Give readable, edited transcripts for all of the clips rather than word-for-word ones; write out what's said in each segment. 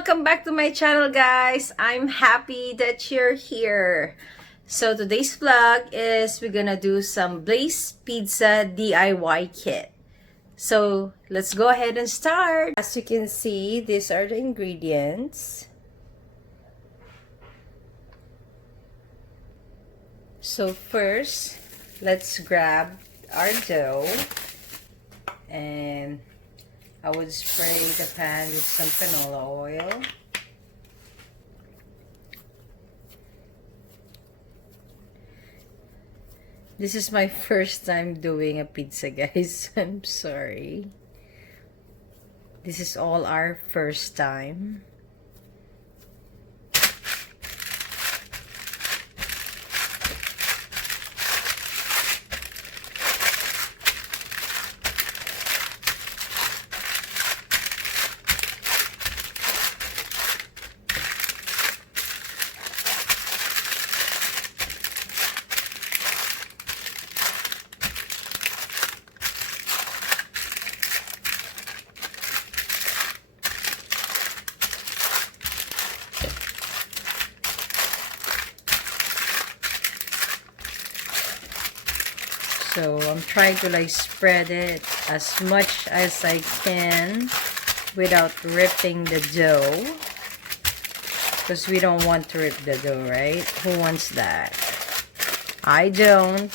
welcome back to my channel, guys. I'm happy that you're here. So today's vlog is we're gonna do some Blaze Pizza DIY kit. So let's go ahead and start. As you can see, these are the ingredients. So first, let's grab our dough, and I would spray the pan with some canola oil. This is my first time doing a pizza, guys. I'm sorry. This is all our first time. So I'm trying to like spread it as much as I can without ripping the dough, because we don't want to rip the dough, right? Who wants that? I don't.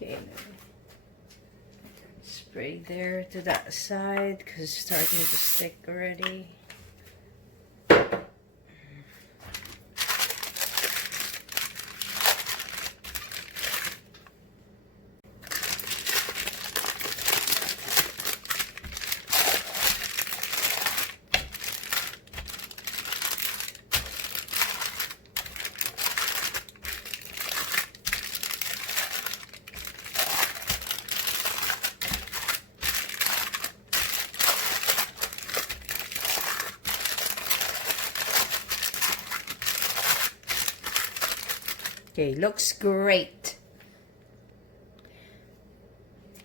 Okay, spray there to that side because it's starting to stick already. Okay, looks great.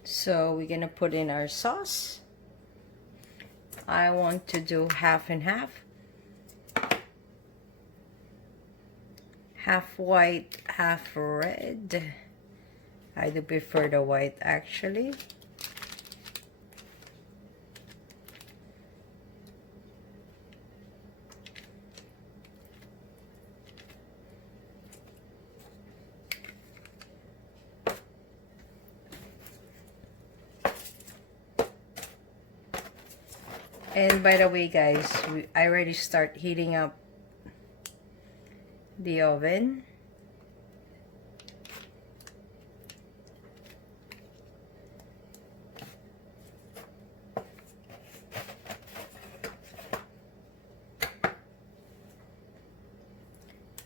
So we're gonna put in our sauce. I want to do half and half. Half white, half red. I do prefer the white actually. And by the way, guys, I already start heating up the oven.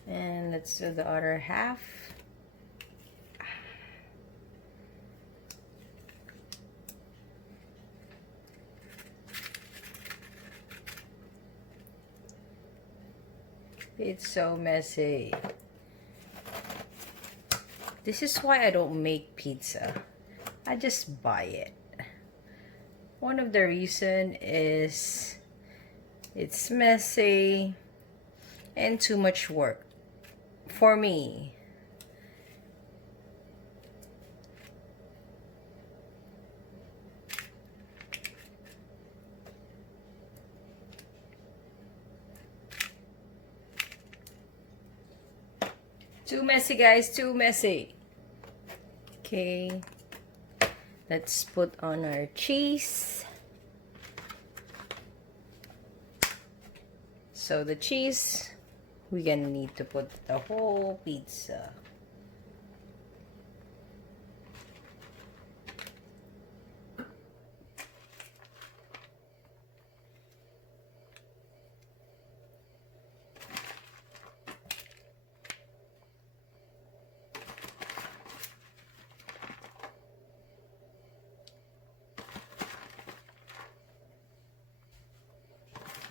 And let's do the other half. It's so messy. This is why I don't make pizza. I just buy it. One of the reason is it's messy and too much work for me. Too messy, guys, too messy. Okay, let's put on our cheese. So the cheese, we're gonna need to put the whole pizza.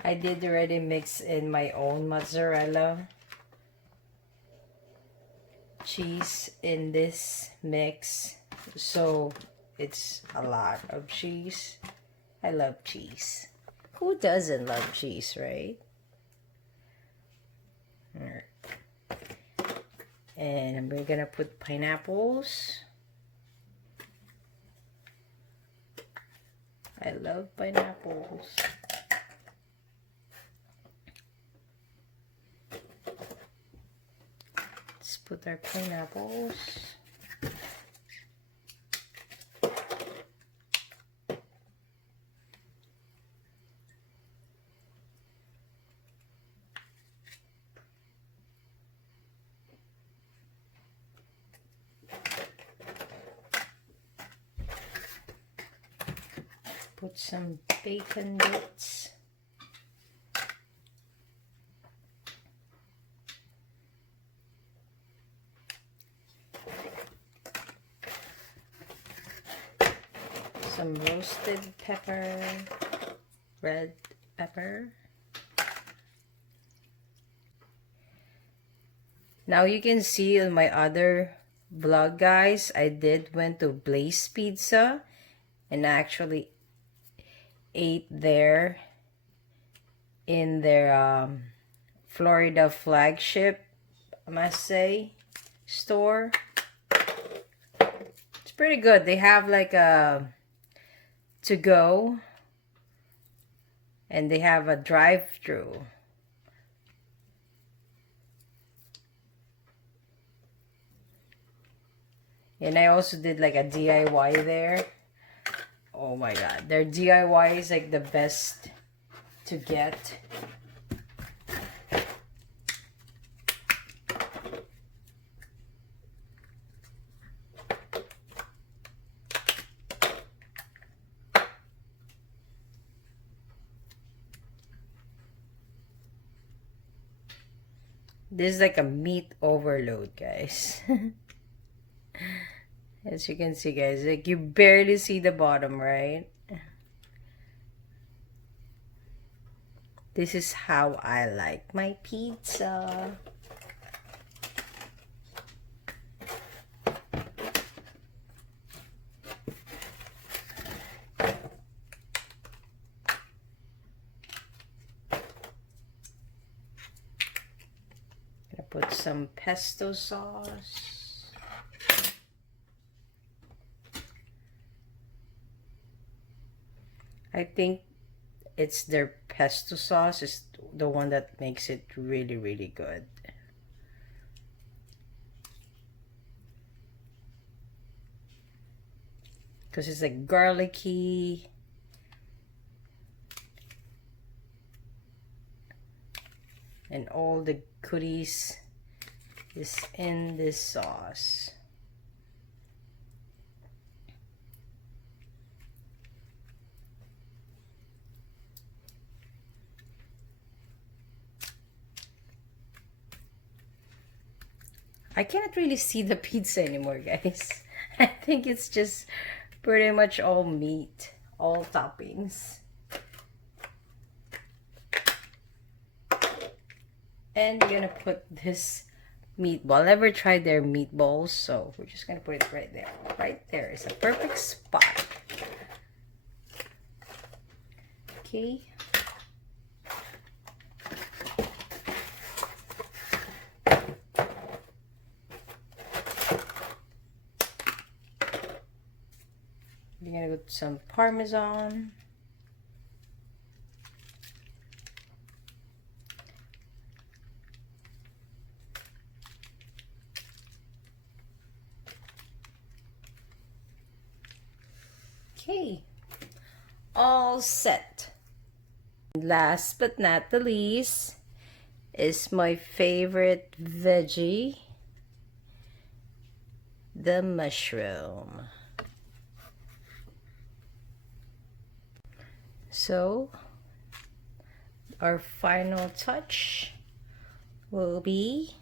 I did already mix in my own mozzarella cheese in this mix, so it's a lot of cheese. I love cheese. Who doesn't love cheese, right? And we're gonna put pineapples. I love pineapples. Let's put our pineapples. Put some bacon bits. Some roasted pepper, red pepper. Now you can see on my other vlog, guys, I did went to Blaze Pizza and actually ate there in their Florida flagship, I must say, store. It's pretty good. They have like a to go and they have a drive-through. And I also did like a DIY there. Oh my god, their DIY is like the best to get. This is like a meat overload, guys. As you can see, guys, like you barely see the bottom, right? This is how I like my pizza. Gonna put some pesto sauce. I think it's their pesto sauce is the one that makes it really, really good. Because it's like garlicky. And all the goodies is in this sauce. I cannot really see the pizza anymore, guys. I think it's just pretty much all meat, all toppings. And we're gonna put this meatball. I never tried their meatballs, so we're just gonna put it right there. Right there is a perfect spot. Okay. We're gonna put some Parmesan. Okay, all set. Last but not the least is my favorite veggie, the mushroom. So our final touch will be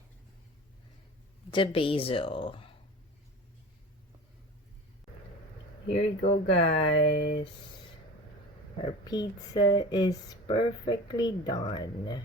the basil. Here you go, guys. Our pizza is perfectly done.